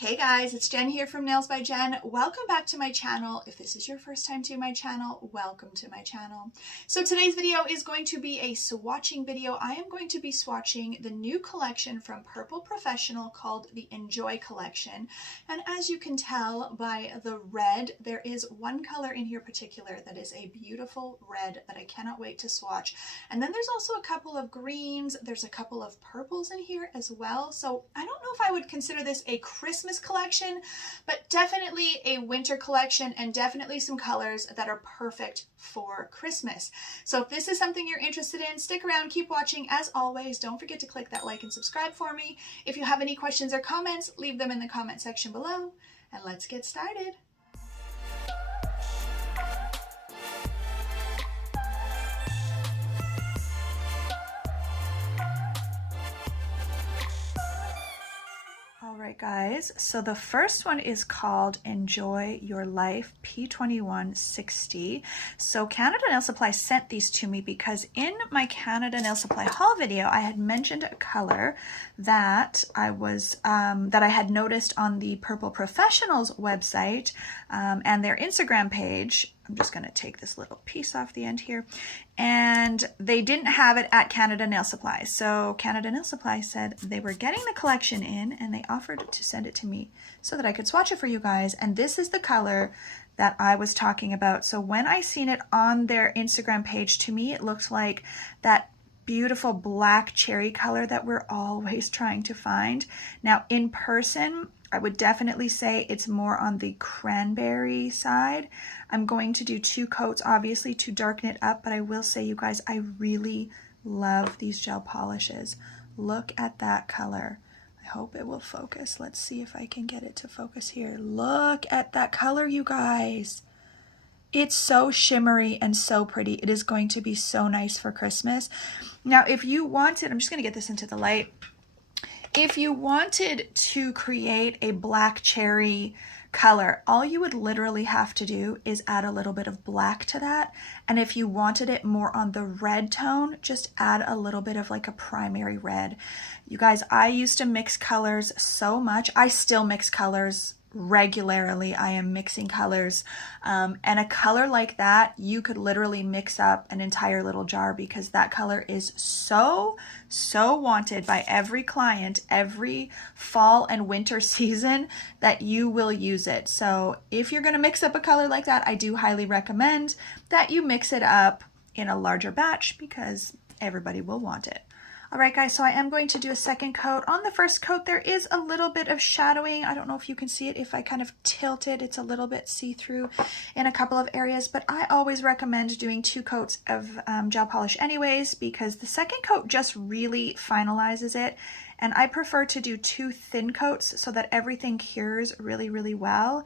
Hey guys, it's Jen here from Nails by Jen. Welcome back to my channel. If this is your first time to my channel, welcome to my channel. So today's video is going to be a swatching video. I am going to be swatching the new collection from Purple Professional called the Enjoy Collection. And as you can tell by the red, there is one color in here particular that is a beautiful red that I cannot wait to swatch. And then there's also a couple of greens. There's a couple of purples in here as well. So I don't know if I would consider this a Christmas collection, but definitely a winter collection and definitely some colors that are perfect for Christmas. So if this is something you're interested in, stick around, keep watching. As always, don't forget to click that like and subscribe for me. If you have any questions or comments, leave them in the comment section below, and let's get started. Alright guys, so the first one is called Enjoy Your Life P2160. So Canada Nail Supply sent these to me because in my Canada Nail Supply haul video I had mentioned a color that I had noticed on the Purple Professionals website and their Instagram page. I'm just going to take this little piece off the end here. And they didn't have it at Canada Nail Supply. So Canada Nail Supply said they were getting the collection in and they offered to send it to me so that I could swatch it for you guys. And this is the color that I was talking about. So when I seen it on their Instagram page, to me it looked like that beautiful black cherry color that we're always trying to find. Now in person, I would definitely say it's more on the cranberry side. I'm going to do 2 coats, obviously, to darken it up, but I will say, you guys, I really love these gel polishes. Look at that color. I hope it will focus. Let's see if I can get it to focus here. Look at that color, you guys. It's so shimmery and so pretty. It is going to be so nice for Christmas. Now, if you wanted, I'm just going to get this into the light. If you wanted to create a black cherry color, all you would literally have to do is add a little bit of black to that. And if you wanted it more on the red tone, just add a little bit of like a primary red. You guys, I used to mix colors so much. I still mix colors regularly. I am mixing colors and a color like that you could literally mix up an entire little jar because that color is so wanted by every client every fall and winter season that you will use it. So if you're going to mix up a color like that, I do highly recommend that you mix it up in a larger batch because everybody will want it. Alright guys, so I am going to do a second coat. On the first coat there is a little bit of shadowing. I don't know if you can see it. If I kind of tilt it, it's a little bit see-through in a couple of areas, but I always recommend doing 2 coats of gel polish anyways because the second coat just really finalizes it. And I prefer to do 2 thin coats so that everything cures really well.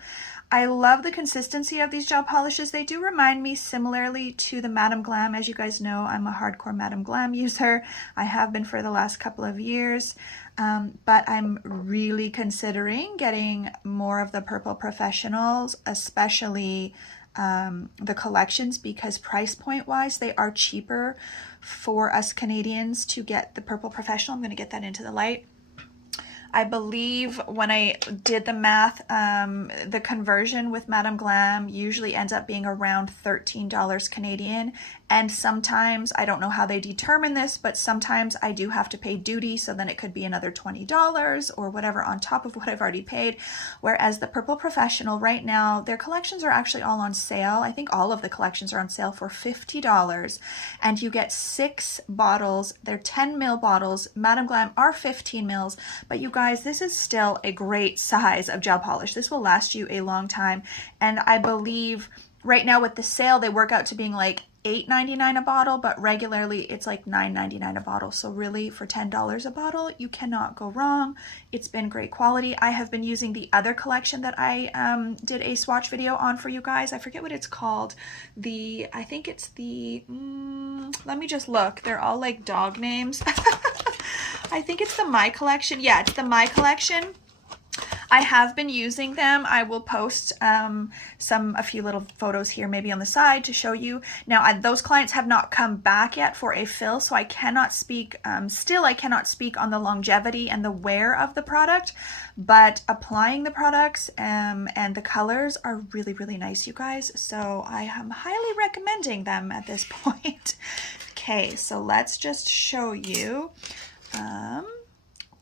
I love the consistency of these gel polishes. They do remind me similarly to the Madam Glam. As you guys know, I'm a hardcore Madam Glam user. I have been for the last couple of years. But I'm really considering getting more of the Purple Professionals, especially the collections, because price point wise they are cheaper for us Canadians to get the Purple Professional. I'm going to get that into the light. I believe when I did the math, the conversion with Madam Glam usually ends up being around $13 Canadian. And sometimes, I don't know how they determine this, but sometimes I do have to pay duty, so then it could be another $20 or whatever on top of what I've already paid. Whereas the Purple Professional right now, their collections are actually all on sale. I think all of the collections are on sale for $50. And you get 6 bottles. They're 10 ml bottles. Madam Glam are 15 mils. But you guys, this is still a great size of gel polish. This will last you a long time. And I believe right now with the sale, they work out to being like $8.99 a bottle, but regularly it's like $9.99 a bottle. So really for $10 a bottle, you cannot go wrong. It's been great quality. I have been using the other collection that I did a swatch video on for you guys. I forget what it's called. I think it's the, let me just look. They're all like dog names. I think it's the My Collection. Yeah, it's the My Collection. I have been using them. I will post a few little photos here maybe on the side to show you. Now those clients have not come back yet for a fill, so I cannot speak, still I cannot speak on the longevity and the wear of the product, but applying the products and the colors are really, really nice, you guys. So I am highly recommending them at this point. Okay, so let's just show you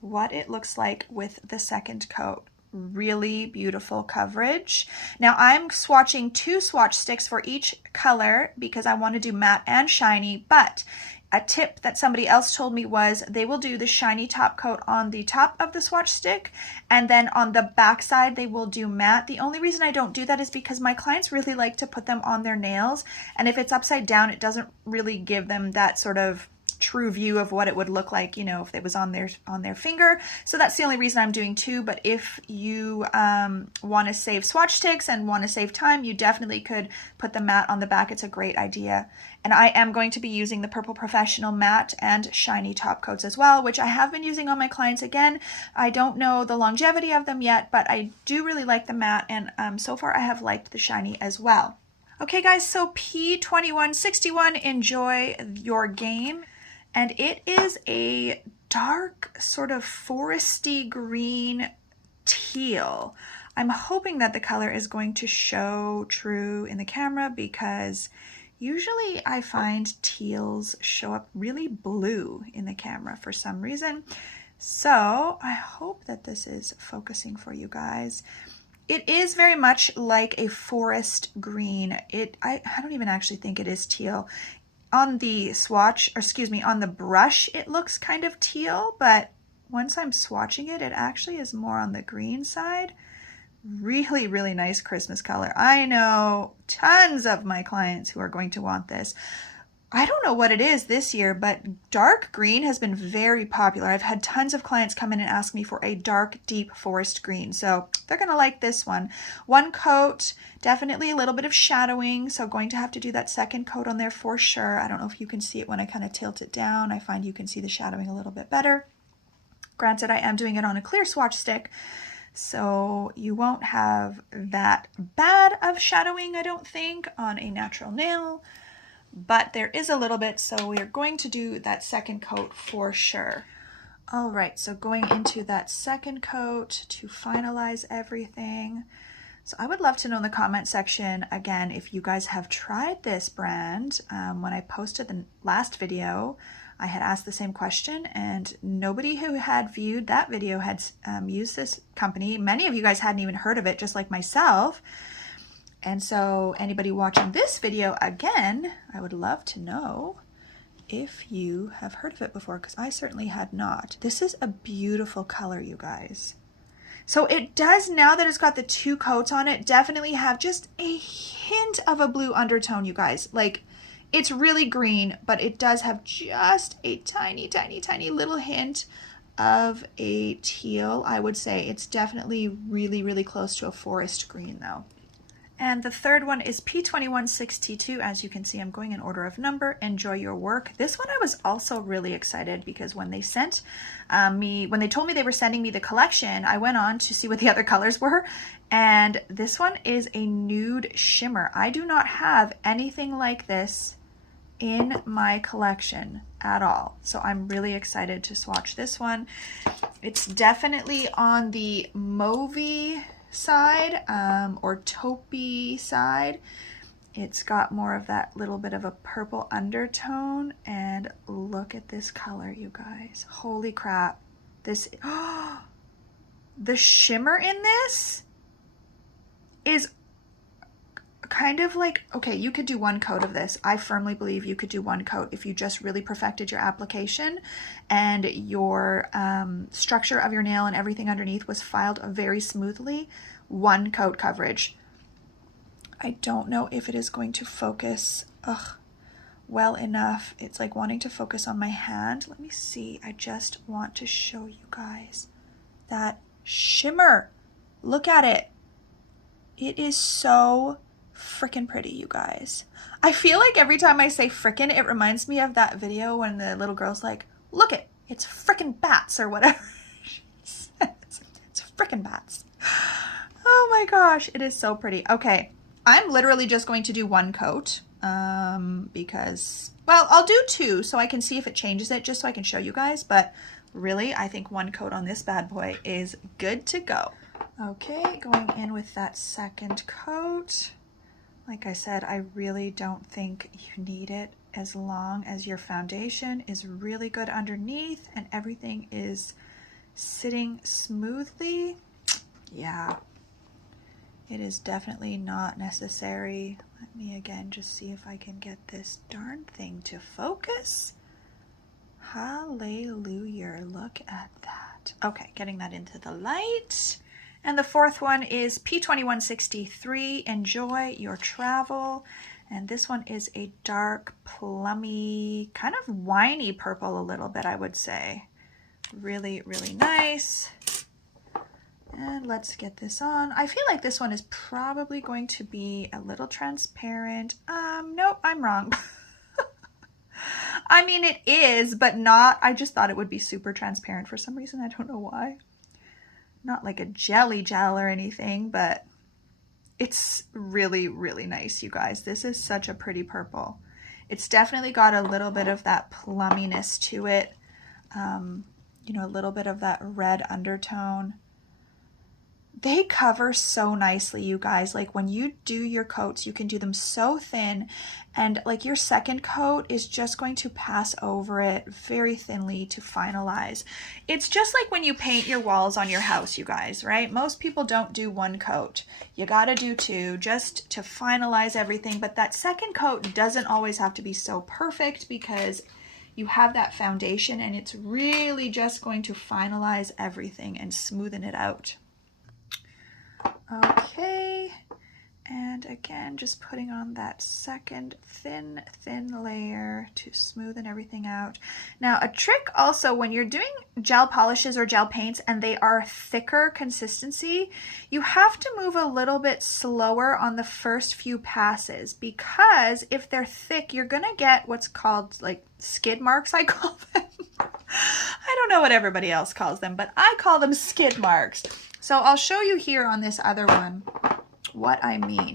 what it looks like with the second coat. Really beautiful coverage. Now I'm swatching 2 swatch sticks for each color because I want to do matte and shiny, but a tip that somebody else told me was they will do the shiny top coat on the top of the swatch stick, and then on the back side they will do matte. The only reason I don't do that is because my clients really like to put them on their nails, and if it's upside down it doesn't really give them that sort of true view of what it would look like, you know, if it was on their finger. So that's the only reason I'm doing 2. But if you want to save swatch sticks and want to save time, you definitely could put the matte on the back. It's a great idea. And I am going to be using the Purple Professional matte and shiny top coats as well, which I have been using on my clients. Again, I don't know the longevity of them yet, but I do really like the matte, and so far I have liked the shiny as well. Okay guys, so P2161, enjoy your game. And it is a dark sort of foresty green teal. I'm hoping that the color is going to show true in the camera because usually I find teals show up really blue in the camera for some reason. So I hope that this is focusing for you guys. It is very much like a forest green. I don't even actually think it is teal. On the swatch, or excuse me, on the brush, it looks kind of teal, but once I'm swatching it, it actually is more on the green side. Really, really nice Christmas color. I know tons of my clients who are going to want this. I don't know what it is this year, but dark green has been very popular. I've had tons of clients come in and ask me for a dark, deep forest green. So they're going to like this one. 1 coat, definitely a little bit of shadowing. So going to have to do that second coat on there for sure. I don't know if you can see it when I kind of tilt it down. I find you can see the shadowing a little bit better. Granted, I am doing it on a clear swatch stick, so you won't have that bad of shadowing, I don't think, on a natural nail. But there is a little bit, so we are going to do that second coat for sure. All right, so going into that second coat to finalize everything. So I would love to know in the comment section, again, if you guys have tried this brand. When I posted the last video, I had asked the same question, and nobody who had viewed that video had used this company. Many of you guys hadn't even heard of it, just like myself. And so anybody watching this video, again, I would love to know if you have heard of it before, because I certainly had not. This is a beautiful color, you guys. So it does, now that it's got the 2 coats on it, definitely have just a hint of a blue undertone, you guys. Like, it's really green, but it does have just a tiny, tiny, tiny little hint of a teal. I would say it's definitely really, really close to a forest green though. And the third one is P2162. As you can see, I'm going in order of number. Enjoy your work. This one I was also really excited because when they sent when they told me they were sending me the collection, I went on to see what the other colors were. And this one is a nude shimmer. I do not have anything like this in my collection at all. So I'm really excited to swatch this one. It's definitely on the mauvey side or taupey side. It's got more of that little bit of a purple undertone, and look at this color, you guys. Holy crap. This, the shimmer in this is kind of like, okay, you could do 1 coat of this. I firmly believe you could do 1 coat if you just really perfected your application and your structure of your nail and everything underneath was filed very smoothly. 1 coat coverage. I don't know if it is going to focus well enough. It's like wanting to focus on my hand. Let me see. I just want to show you guys that shimmer. Look at it. It is so freaking pretty, you guys. I feel like every time I say frickin', it reminds me of that video when the little girl's like, look it, it's frickin' bats or whatever she says. It's frickin' bats. my gosh, it is so pretty. Okay, I'm literally just going to do one coat because, well, I'll do two so I can see if it changes it, just so I can show you guys, but really, I think one coat on this bad boy is good to go. Okay, going in with that second coat. Like I said, I really don't think you need it as long as your foundation is really good underneath and everything is sitting smoothly. Yeah, it is definitely not necessary. Let me again just see if I can get this darn thing to focus. Hallelujah, look at that. Okay, getting that into the light. And the fourth one is P2163, Enjoy Your Travel. And this one is a dark, plummy, kind of winey purple a little bit, I would say. Really, really nice. And let's get this on. I feel like this one is probably going to be a little transparent. Nope, I'm wrong. I mean, it is, but not, I just thought it would be super transparent for some reason. I don't know why. Not like a jelly gel or anything, but it's really, really nice, you guys. This is such a pretty purple. It's definitely got a little bit of that plumminess to it. You know, a little bit of that red undertone. They cover so nicely, you guys. Like when you do your coats, you can do them so thin, and like your second coat is just going to pass over it very thinly to finalize. It's just like when you paint your walls on your house, you guys, right? Most people don't do one coat. You gotta do two just to finalize everything, but that second coat doesn't always have to be so perfect because you have that foundation and it's really just going to finalize everything and smoothen it out. Okay, and again, just putting on that second thin layer to smoothen everything out. Now, a trick also when you're doing gel polishes or gel paints and they are thicker consistency, you have to move a little bit slower on the first few passes, because if they're thick, you're gonna get what's called like skid marks, I call them. I don't know what everybody else calls them, but I call them skid marks. So I'll show you here on this other one what I mean.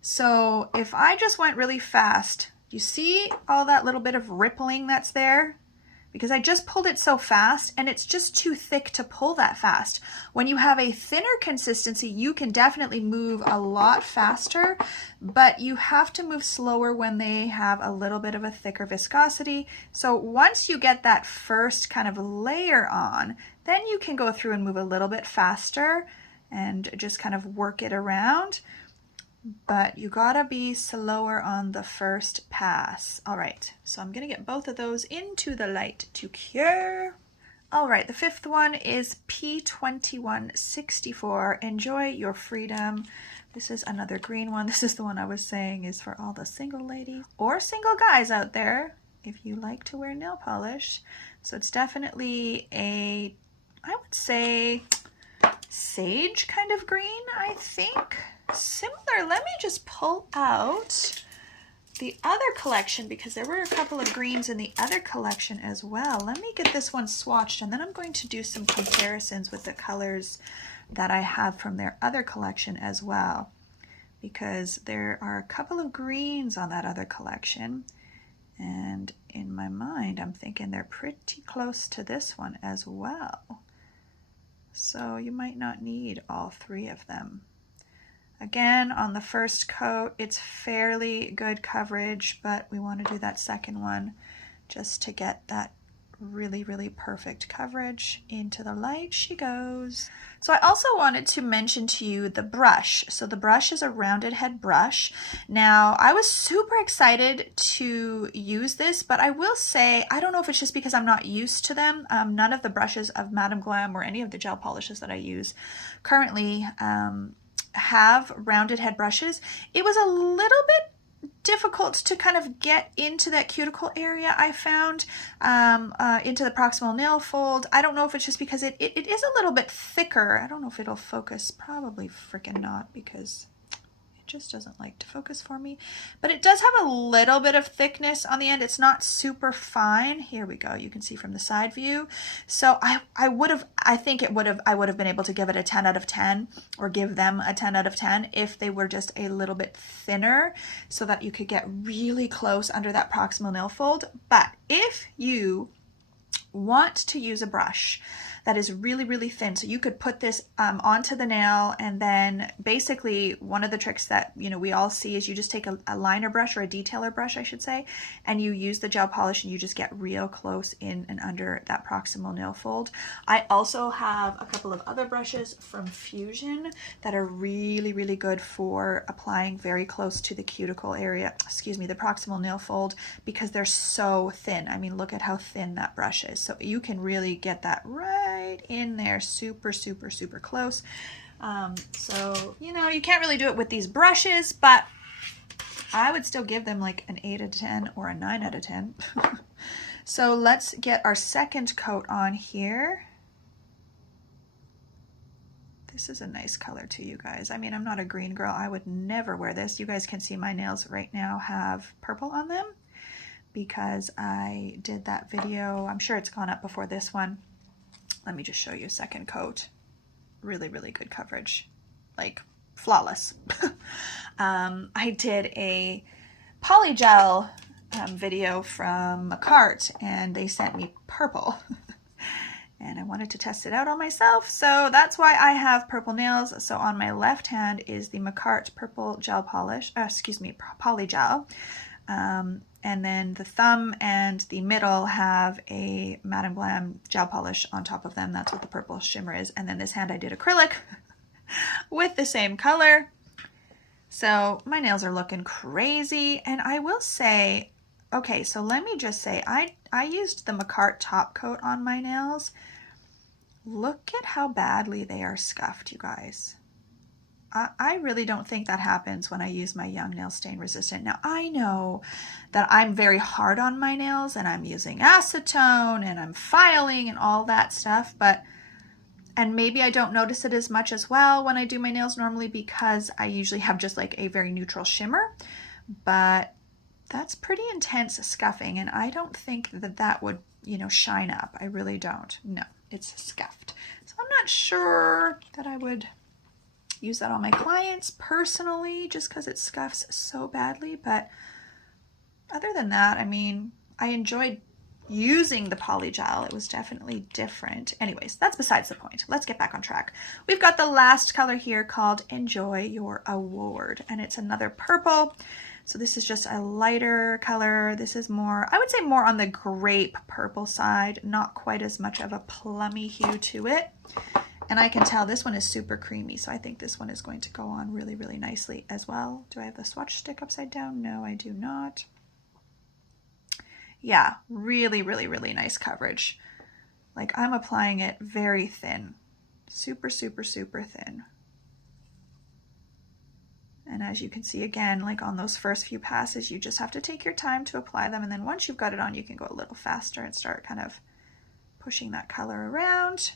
So if I just went really fast, you see all that little bit of rippling that's there? Because I just pulled it so fast and it's just too thick to pull that fast. When you have a thinner consistency, you can definitely move a lot faster, but you have to move slower when they have a little bit of a thicker viscosity. So once you get that first kind of layer on, then you can go through and move a little bit faster and just kind of work it around. But you gotta be slower on the first pass. All right, so I'm gonna get both of those into the light to cure. All right, the fifth one is P2164, Enjoy Your Freedom. This is another green one. This is the one I was saying is for all the single ladies or single guys out there if you like to wear nail polish. So it's definitely a, I would say, sage kind of green, I think. Similar. Let me just pull out the other collection because there were a couple of greens in the other collection as well. Let me get this one swatched and then I'm going to do some comparisons with the colors that I have from their other collection as well, because there are a couple of greens on that other collection and in my mind I'm thinking they're pretty close to this one as well. So you might not need all three of them. Again, on the first coat, it's fairly good coverage, but we want to do that second one just to get that really, really perfect coverage. Into the light she goes. So I also wanted to mention to you the brush. So the brush is a rounded head brush. Now, I was super excited to use this, but I will say, I don't know if it's just because I'm not used to them. None of the brushes of Madam Glam or any of the gel polishes that I use currently have rounded head brushes. It was a little bit difficult to kind of get into that cuticle area, I found, into the proximal nail fold. I don't know if it's just because it is a little bit thicker. I don't know if it'll focus. Probably freaking not, because just doesn't like to focus for me, but it does have a little bit of thickness on the end. It's not super fine. Here we go. You can see from the side view. So I would have been able to give it a 10 out of 10, or give them a 10 out of 10 if they were just a little bit thinner, so that you could get really close under that proximal nail fold. But if you want to use a brush that is really, really thin, so you could put this onto the nail, and then basically one of the tricks that, you know, we all see is you just take a liner brush, or a detailer brush I should say, and you use the gel polish and you just get real close in and under that proximal nail fold. I also have a couple of other brushes from Fusion that are really, really good for applying very close to the cuticle area, excuse me, the proximal nail fold, because they're so thin. I mean, look at how thin that brush is. So you can really get that right in there, super, super, super close. So, you know, you can't really do it with these brushes, but I would still give them like an 8 out of 10 or a 9 out of 10. So let's get our second coat on here. This is a nice color too, you guys. I mean, I'm not a green girl. I would never wear this. You guys can see my nails right now have purple on them because I did that video. I'm sure it's gone up before this one. Let me just show you a second coat. Really, really good coverage, like flawless. I did a polygel video from a cart, and they sent me purple. And I wanted to test it out on myself, so that's why I have purple nails. So on my left hand is the Macart purple gel polish, polygel. And then the thumb and the middle have a Madame Glam gel polish on top of them. That's what the purple shimmer is. And then this hand I did acrylic with the same color. So my nails are looking crazy. And I will say, okay, so let me just say, I used the Macart top coat on my nails. Look at how badly they are scuffed, you guys. I really don't think that happens when I use my Young Nail Stain Resistant. Now, I know that I'm very hard on my nails, and I'm using acetone, and I'm filing and all that stuff, and maybe I don't notice it as much as well when I do my nails normally, because I usually have just like a very neutral shimmer, but that's pretty intense scuffing, and I don't think that that would, you know, shine up. I really don't. No, it's scuffed. So I'm not sure that I would use that on my clients personally, just because it scuffs so badly. But other than that, I mean, I enjoyed using the polygel. It was definitely different. Anyways, that's besides the point. Let's get back on track. We've got the last color here called Enjoy Your Award, and it's another purple. So this is just a lighter color. This is more, I would say more on the grape purple side, not quite as much of a plummy hue to it. And I can tell this one is super creamy, so I think this one is going to go on really, really nicely as well. Do I have the swatch stick upside down? No, I do not. Yeah, really, really, really nice coverage. Like, I'm applying it very thin. Super, super, super thin. And as you can see, again, like on those first few passes, you just have to take your time to apply them. And then once you've got it on, you can go a little faster and start kind of pushing that color around.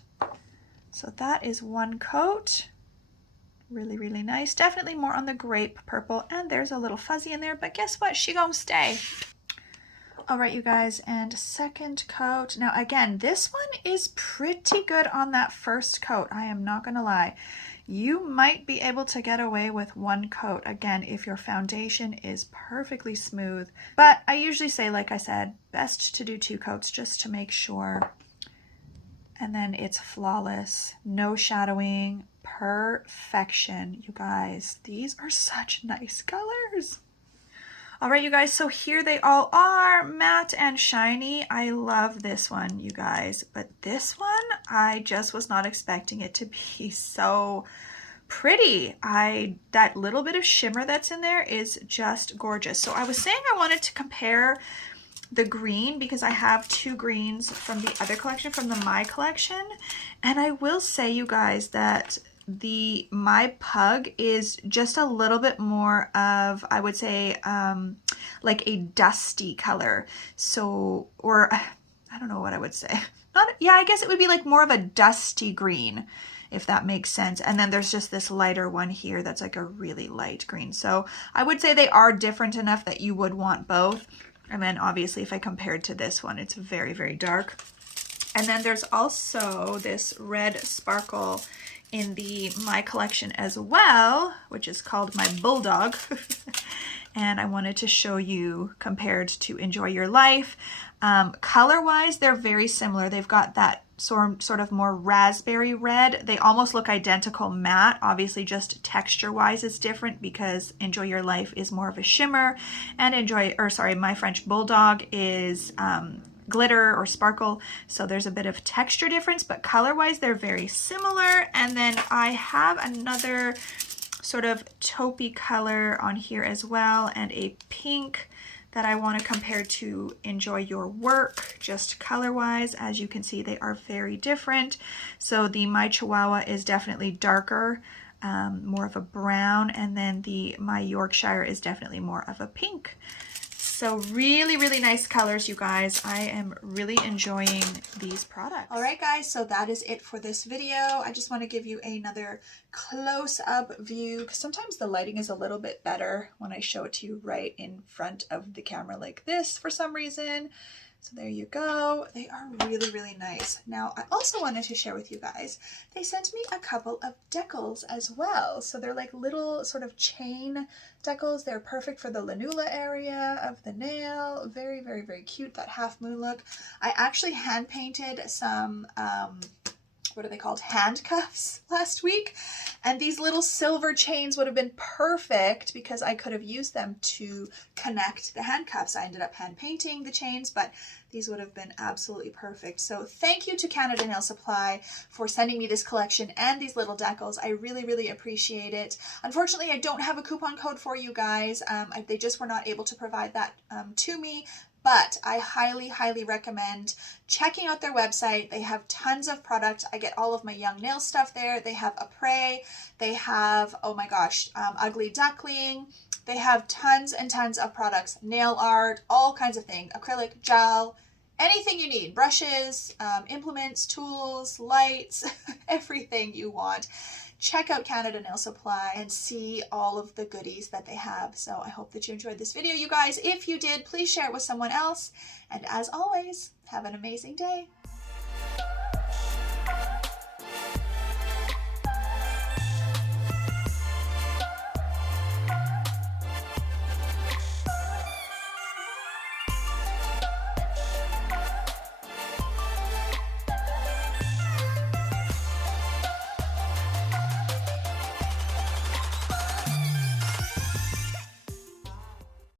So that is one coat. Really, really nice. Definitely more on the grape purple. And there's a little fuzzy in there, but guess what? She gonna stay. All right, you guys, and second coat. Now, again, this one is pretty good on that first coat. I am not gonna lie. You might be able to get away with one coat, again, if your foundation is perfectly smooth. But I usually say, like I said, best to do 2 coats just to make sure. And then it's flawless, no shadowing, perfection. You guys, these are such nice colors. All right, you guys, so here they all are, matte and shiny. I love this one, you guys, but this one, I just was not expecting it to be so pretty. That little bit of shimmer that's in there is just gorgeous. So I was saying I wanted to compare the green because I have 2 greens from the other collection, from the My collection. And I will say, you guys, that the My Pug is just a little bit more of, I would say, like a dusty color. So, or I don't know what I would say. Yeah, I guess it would be like more of a dusty green if that makes sense. And then there's just this lighter one here that's like a really light green. So I would say they are different enough that you would want both. And then obviously if I compared to this one, it's very, very dark. And then there's also this red sparkle in the My collection as well, which is called my Bulldog. And I wanted to show you compared to Enjoy Your Life. Color-wise, they're very similar. They've got that sort of more raspberry red. They almost look identical matte. Obviously, just texture-wise is different because Enjoy Your Life is more of a shimmer, and My French Bulldog is glitter or sparkle. So there's a bit of texture difference, but color-wise, they're very similar. And then I have another sort of taupey color on here as well, and a pink that I want to compare to Enjoy Your Work, just color-wise. As you can see, they are very different. So the My Chihuahua is definitely darker, more of a brown, and then the My Yorkshire is definitely more of a pink. So really, really nice colors, you guys. I am really enjoying these products. All right, guys, so that is it for this video. I just want to give you another close-up view, because sometimes the lighting is a little bit better when I show it to you right in front of the camera like this for some reason. So there you go. They are really, really nice. Now, I also wanted to share with you guys, they sent me a couple of decals as well. So they're like little sort of chain decals. They're perfect for the lanula area of the nail. Very, very, very cute, that half moon look. I actually hand painted some, what are they called? Handcuffs last week. And these little silver chains would have been perfect because I could have used them to connect the handcuffs. I ended up hand painting the chains, but these would have been absolutely perfect. So thank you to Canada Nail Supply for sending me this collection and these little decals. I really, really appreciate it. Unfortunately, I don't have a coupon code for you guys. They just were not able to provide that to me. But I highly, highly recommend checking out their website. They have tons of product. I get all of my young nail stuff there. They have Apres. They have, oh my gosh, Ugly Duckling. They have tons and tons of products. Nail art, all kinds of things. Acrylic, gel, anything you need. Brushes, implements, tools, lights, everything you want. Check out Canada Nail Supply and see all of the goodies that they have. So I hope that you enjoyed this video, you guys. If you did, please share it with someone else. And as always, have an amazing day.